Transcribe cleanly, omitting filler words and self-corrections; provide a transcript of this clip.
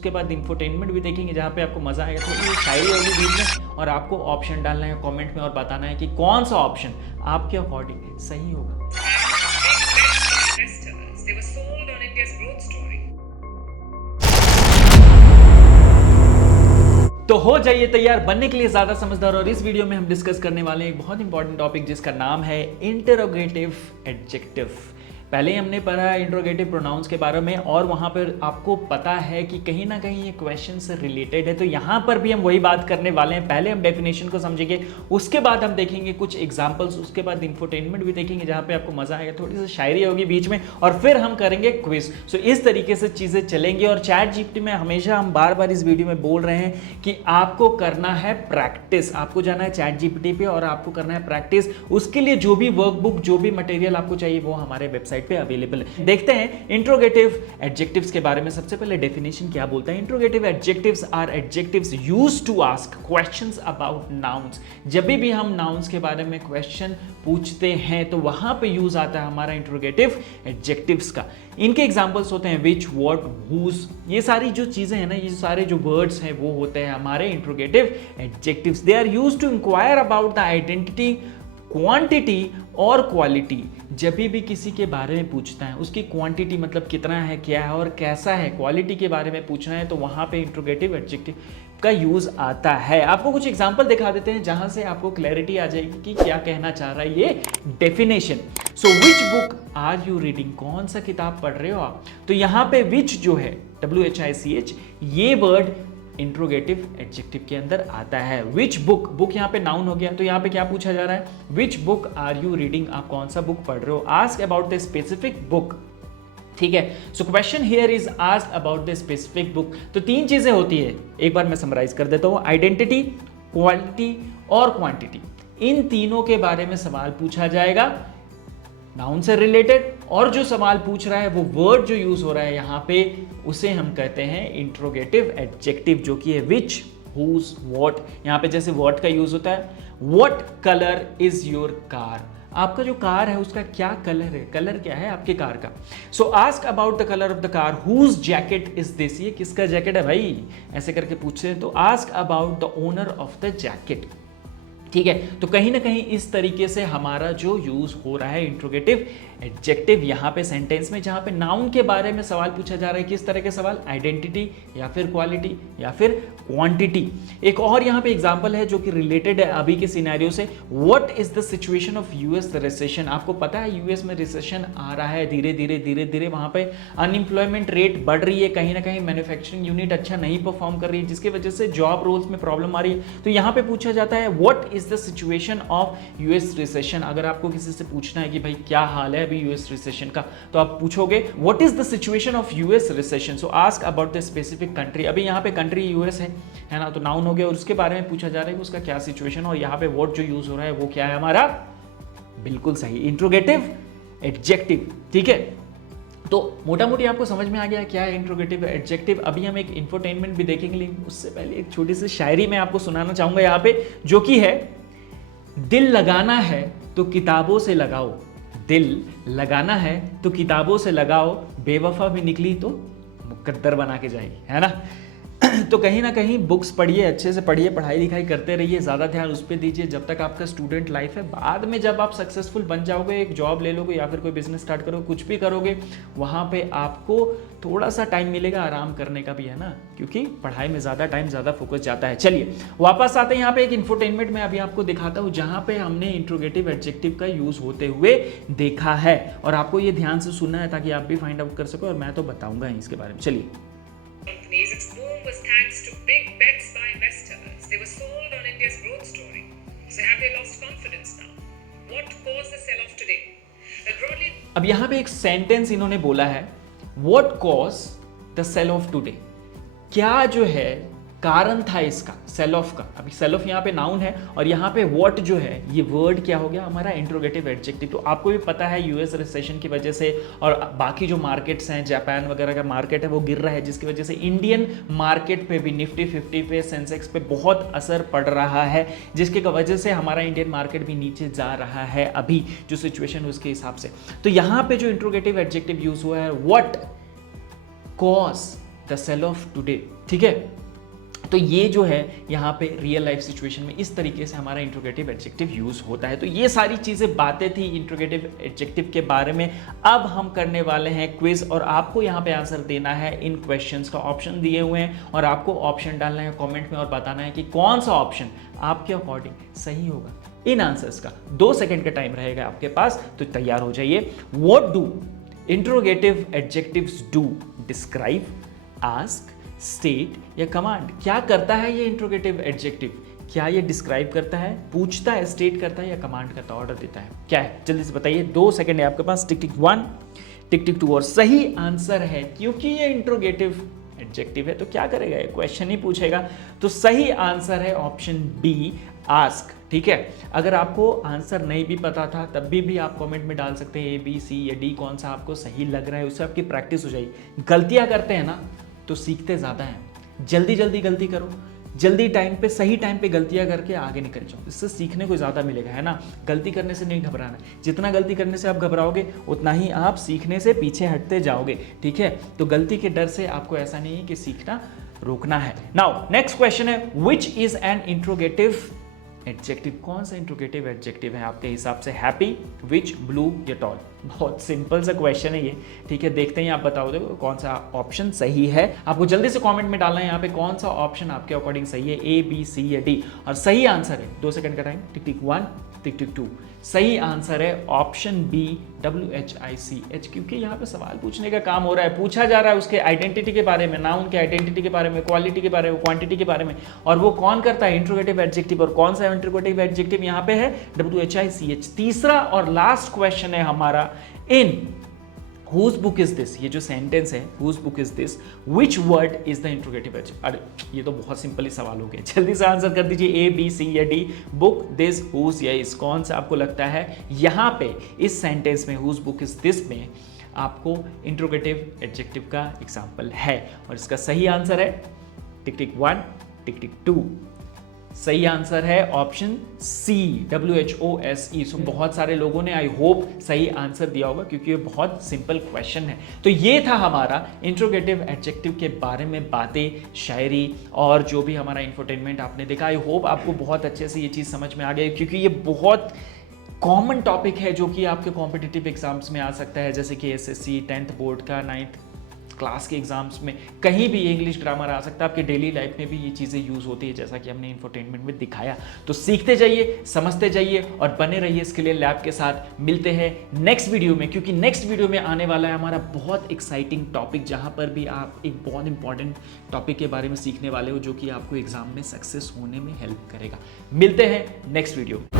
उसके बाद इंफोटेनमेंट भी देखेंगे जहाँ पे आपको मजा आएगा, थोड़ी सी शायरी होगी बीच में और आपको ऑप्शन डालना है कमेंट में और बताना है कि कौन सा ऑप्शन आपके अकॉर्डिंग सही होगा। They were sold on India's growth story. तो हो जाइए तैयार बनने के लिए ज्यादा समझदार, और इस वीडियो में हम डिस्कस करने वाले हैं एक बहुत इंपॉर्टेंट टॉपिक जिसका नाम है इंटरोगेटिव एडजेक्टिव। पहले ही हमने पढ़ा इंटरोगेटिव प्रोनाउंस के बारे में और वहां पर आपको पता है कि कहीं ना कहीं ये क्वेश्चन से रिलेटेड है, तो यहां पर भी हम वही बात करने वाले हैं। पहले हम डेफिनेशन को समझेंगे, उसके बाद हम देखेंगे कुछ एग्जांपल्स, उसके बाद इंफोटेनमेंट भी देखेंगे जहां पे आपको मजा आएगा, थोड़ी सी शायरी होगी बीच में और फिर हम करेंगे क्विज। सो इस तरीके से चीजें चलेंगी। और चैट जीपीटी में हमेशा हम बार बार इस वीडियो में बोल रहे हैं कि आपको करना है प्रैक्टिस, आपको जाना है चैट जीपीटी पे और आपको करना है प्रैक्टिस। उसके लिए जो भी वर्कबुक, जो भी मटेरियल आपको चाहिए वो हमारे वेबसाइट पे अवेलेबल है। देखते हैं इंट्रोगेटिव एडजेक्टिव्स के बारे में। सबसे पहले डेफिनेशन क्या बोलता है। Interrogative adjectives are adjectives used to ask questions about nouns. जब भी हम नाउन्स के बारे में क्वेश्चन पूछते हैं तो वहां पे यूज आता है हमारा इंट्रोगेटिव एडजेक्टिव्स का। इनके एग्जांपल्स होते हैं विच, व्हाट, हुज। ये सारी जो चीजें हैं ना, ये सारे जो वर्ड्स हैं वो होते हैं हमारे interrogative adjectives. They are used to inquire about the identity, quantity और क्वालिटी। जब भी किसी के बारे में पूछता है, उसकी क्वांटिटी मतलब कितना है, क्या है और कैसा है, क्वालिटी के बारे में पूछना है तो वहां पे इंट्रोगेटिव एडजेक्टिव का यूज आता है। आपको कुछ एग्जांपल दिखा देते हैं जहां से आपको क्लैरिटी आ जाएगी कि क्या कहना चाह रहा है ये definition. So which book are you reading, कौन सा किताब पढ़ रहे हो आप। तो यहां पे विच जो है WHICH, ये वर्ड इंट्रोगेटिव एडजेक्टिव के अंदर आता है। विच बुक, बुक यहाँ पे नाउन हो गया, तो यहाँ पे क्या पूछा जा रहा है, which book are you reading, आप कौन सा बुक पढ़ रहे हो। Ask about the specific book, ठीक है। So question here is asked about the specific book. तो तीन चीजें होती है, एक बार मैं समराइज कर देता हूं, आइडेंटिटी, क्वालिटी और क्वांटिटी। इन तीनों के बारे में सवाल पूछा जाएगा नाउन से रिलेटेड, और जो सवाल पूछ रहा है वो वर्ड जो यूज हो रहा है यहां पे उसे हम कहते हैं इंट्रोगेटिव एडजेक्टिव, जो कि है विच, हुज, व्हाट। यहां पे जैसे व्हाट का यूज होता है, what colour is your car, आपका जो कार है उसका क्या कलर है, कलर क्या है आपके कार का। So ask about the colour of the car, whose jacket is this, ये किसका जैकेट है भाई, ऐसे करके पूछते हैं। तो ask about the owner of the jacket, ठीक है। तो कहीं ना कहीं इस तरीके से हमारा जो यूज हो रहा है इंट्रोगेटिव एडजेक्टिव यहां पे सेंटेंस में, जहां पे नाउन के बारे में सवाल पूछा जा रहा है। किस तरह के सवाल, आइडेंटिटी या फिर क्वालिटी या फिर क्वांटिटी। एक और यहां पे एग्जांपल है जो कि रिलेटेड है अभी के सिनेरियो से। What is the situation of US recession, आपको पता है यूएस में रिसेशन आ रहा है, धीरे धीरे वहां पे अनएम्प्लॉयमेंट रेट बढ़ रही है, कहीं ना कहीं मैन्युफैक्चरिंग यूनिट अच्छा नहीं परफॉर्म कर रही है, जिसकी वजह से जॉब रोल्स में प्रॉब्लम आ रही है। तो यहां पे पूछा जाता है what is the situation of US recession. अगर आपको किसी से पूछना है कि भाई क्या हाल है अभी यूएस रिसेशन का, तो आप पूछोगे what is the situation of US recession. So ask about the specific country, अभी यहाँ पे कंट्री यूएस है ना, तो नाउन हो गया और उसके बारे में पूछा जा रहा है कि उसका क्या सिचुएशन, और यहाँ पे व्हाट जो यूज हो रहा है वो क्या है हमारा, बिल्कुल सही, इंट्रोगेटिव एडजेक्टिव, ठीक है। तो मोटा मोटी आपको समझ में आ गया क्या है इंट्रोगेटिव एडजेक्टिव। अभी हम एक इंफोटेनमेंट भी देखेंगे, लेकिन उससे पहले एक छोटी सी शायरी मैं आपको सुनाना चाहूंगा यहाँ पे, जो कि है दिल लगाना है तो किताबों से लगाओ, दिल लगाना है तो किताबों से लगाओ, बेवफा भी निकली तो मुकद्दर बना के जाएगी, है ना। तो कहीं ना कहीं बुक्स पढ़िए, अच्छे से पढ़िए, पढ़ाई लिखाई करते रहिए, ज़्यादा ध्यान उस पर दीजिए जब तक आपका स्टूडेंट लाइफ है। बाद में जब आप सक्सेसफुल बन जाओगे, एक जॉब ले लोगे या फिर कोई बिजनेस स्टार्ट करोगे, कुछ भी करोगे, वहाँ पे आपको थोड़ा सा टाइम मिलेगा आराम करने का भी, है ना, क्योंकि पढ़ाई में ज़्यादा टाइम, ज़्यादा फोकस जाता है। चलिए वापस आते हैं यहाँ पे एक इंफोटेनमेंट में अभी आपको दिखाता हूँ जहाँ पे हमने इंट्रोगेटिव एडजेक्टिव का यूज़ होते हुए देखा है, और आपको ये ध्यान से सुनना है ताकि आप भी फाइंड आउट कर सको, और मैं तो बताऊँगा इसके बारे में। चलिए, Companies, its boom was thanks to big bets by investors. They were sold on India's growth story. So have they lost confidence now? What caused the sell-off today? Well, broadly, अब यहाँ पे एक सेंटेंस इन्होंने बोला है, what cause the sale of today, क्या जो है कारण था इसका, सेल ऑफ का। अभी सेल ऑफ यहाँ पे नाउन है और यहाँ पे व्हाट जो है ये वर्ड क्या हो गया हमारा, इंट्रोगेटिव एडजेक्टिव। तो आपको भी पता है यूएस रिसेशन की वजह से और बाकी जो मार्केट्स हैं, जापान वगैरह का मार्केट है वो गिर रहा है, जिसकी वजह से इंडियन मार्केट पे भी निफ्टी 50 पे, सेंसेक्स पे बहुत असर पड़ रहा है, जिसकी वजह से हमारा इंडियन मार्केट भी नीचे जा रहा है अभी जो सिचुएशन है उसके हिसाब से। तो यहाँ पे जो इंट्रोगेटिव एडजेक्टिव यूज हुआ है, what cause the sale of today, क्या जो है कारण था इसका, सेल ऑफ का। अभी सेल ऑफ यहाँ पे नाउन है और यहाँ पे व्हाट जो है ये वर्ड क्या हो गया हमारा, इंट्रोगेटिव एडजेक्टिव। तो आपको भी पता है यूएस रिसेशन की वजह से और बाकी जो मार्केट्स हैं, जापान वगैरह का मार्केट है वो गिर रहा है, जिसकी वजह से इंडियन मार्केट पे भी निफ्टी 50 पे, सेंसेक्स पे बहुत असर पड़ रहा है, जिसकी वजह से हमारा इंडियन मार्केट भी नीचे जा रहा है अभी जो सिचुएशन है उसके हिसाब से। तो यहाँ पे जो इंट्रोगेटिव एडजेक्टिव यूज हुआ है, what the sale of today, ठीक है। तो ये जो है यहाँ पे रियल लाइफ सिचुएशन में इस तरीके से हमारा इंट्रोगेटिव एडजेक्टिव यूज होता है। तो ये सारी चीजें बातें थी इंट्रोगेटिव एडजेक्टिव के बारे में। अब हम करने वाले हैं क्विज, और आपको यहाँ पे आंसर देना है। इन क्वेश्चंस का ऑप्शन दिए हुए हैं और आपको ऑप्शन डालना है कमेंट में और बताना है कि कौन सा ऑप्शन आपके अकॉर्डिंग सही होगा। इन आंसर्स का 2 सेकंड का टाइम रहेगा आपके पास, तो तैयार हो जाइए। What do interrogative adjectives do? Describe, ask, state या कमांड। क्या करता है ये इंट्रोगेटिव एडजेक्टिव? क्या ये डिस्क्राइब करता है, पूछता है, स्टेट करता है या कमांड करता है, ऑर्डर देता है? क्या है जल्दी से बताइए। 2 सेकंड है आपके पास। टिक टिक 1, टिक टिक 2। और सही आंसर है, क्योंकि ये इंट्रोगेटिव एडजेक्टिव है तो क्या करेगा, ये क्वेश्चन ही पूछेगा। तो सही आंसर है ऑप्शन बी, आस्क, ठीक है। अगर आपको आंसर नहीं भी पता था तब भी आप कमेंट में डाल सकते हैं A, B, C या D, कौन सा आपको सही लग रहा है, उससे आपकी प्रैक्टिस हो जाएगी। गलतियां करते हैं ना तो सीखते ज़्यादा हैं। जल्दी जल्दी गलती करो, जल्दी टाइम पे, सही टाइम पे गलतियां करके आगे निकल जाओ, इससे सीखने को ज़्यादा मिलेगा, है ना। गलती करने से नहीं घबराना, जितना गलती करने से आप घबराओगे उतना ही आप सीखने से पीछे हटते जाओगे, ठीक है। तो गलती के डर से आपको ऐसा नहीं है कि सीखना रोकना है। नाउ नेक्स्ट क्वेश्चन है, which is an interrogative adjective? कौन सा इंट्रोगेटिव एडजेक्टिव है आपके हिसाब से? हैप्पी, विच, ब्लू या टॉल? बहुत सिंपल सा क्वेश्चन है ये, ठीक है। देखते हैं आप बताओ देखो कौन सा ऑप्शन सही है। आपको जल्दी से कमेंट में डालना है यहाँ पे कौन सा ऑप्शन आपके अकॉर्डिंग सही है, A, B, C या D। और सही आंसर है, 2 सेकंड का टाइम। टिक टिक 1, टिक टिक 2। सही आंसर है ऑप्शन बी, WHICH, क्योंकि यहाँ पे सवाल पूछने का काम हो रहा है, पूछा जा रहा है उसके आइडेंटिटी के बारे में, नाउन के आइडेंटिटी के बारे में, क्वालिटी के बारे में, क्वांटिटी के बारे में। और वो कौन करता है? Interrogative adjective. और कौन सा इंट्रोगेटिव एडजेक्टिव यहाँ पे है? WHICH। तीसरा और लास्ट क्वेश्चन है हमारा, इन whose book is this? ये जो सेंटेंस है whose book is this, which word is the interrogative adjective? अरे ये तो बहुत सिंपल ही सवाल हो गया, जल्दी से आंसर कर दीजिए। A, B, C या D। बुक, दिस, whose या is, कौन सा आपको लगता है यहाँ पे इस सेंटेंस में whose book is this में आपको इंट्रोगेटिव एडजेक्टिव का एग्जाम्पल है? और इसका सही आंसर है टिक टिक 1, टिक टिक 2। सही आंसर है ऑप्शन सी, WHOSE। सो बहुत सारे लोगों ने आई होप सही आंसर दिया होगा, क्योंकि ये बहुत सिंपल क्वेश्चन है। तो ये था हमारा इंट्रोगेटिव एडजेक्टिव के बारे में बातें, शायरी और जो भी हमारा इंफोटेनमेंट आपने देखा। आई होप आपको बहुत अच्छे से ये चीज़ समझ में आ गई, क्योंकि ये बहुत कॉमन टॉपिक है जो कि आपके कॉम्पिटिटिव एग्जाम्स में आ सकता है, जैसे कि SSC, 10th बोर्ड का, 9th क्लास के एग्जाम्स में, कहीं भी इंग्लिश ग्रामर आ सकता है। आपके डेली लाइफ में भी ये चीज़ें यूज़ होती है, जैसा कि हमने इंफोटेनमेंट में दिखाया। तो सीखते जाइए, समझते जाइए और बने रहिए इसके लिए लैब के साथ। मिलते हैं नेक्स्ट वीडियो में, क्योंकि नेक्स्ट वीडियो में आने वाला है हमारा बहुत एक्साइटिंग टॉपिक, जहाँ पर भी आप एक बहुत इंपॉर्टेंट टॉपिक के बारे में सीखने वाले हो, जो कि आपको एग्जाम में सक्सेस होने में हेल्प करेगा। मिलते हैं नेक्स्ट वीडियो।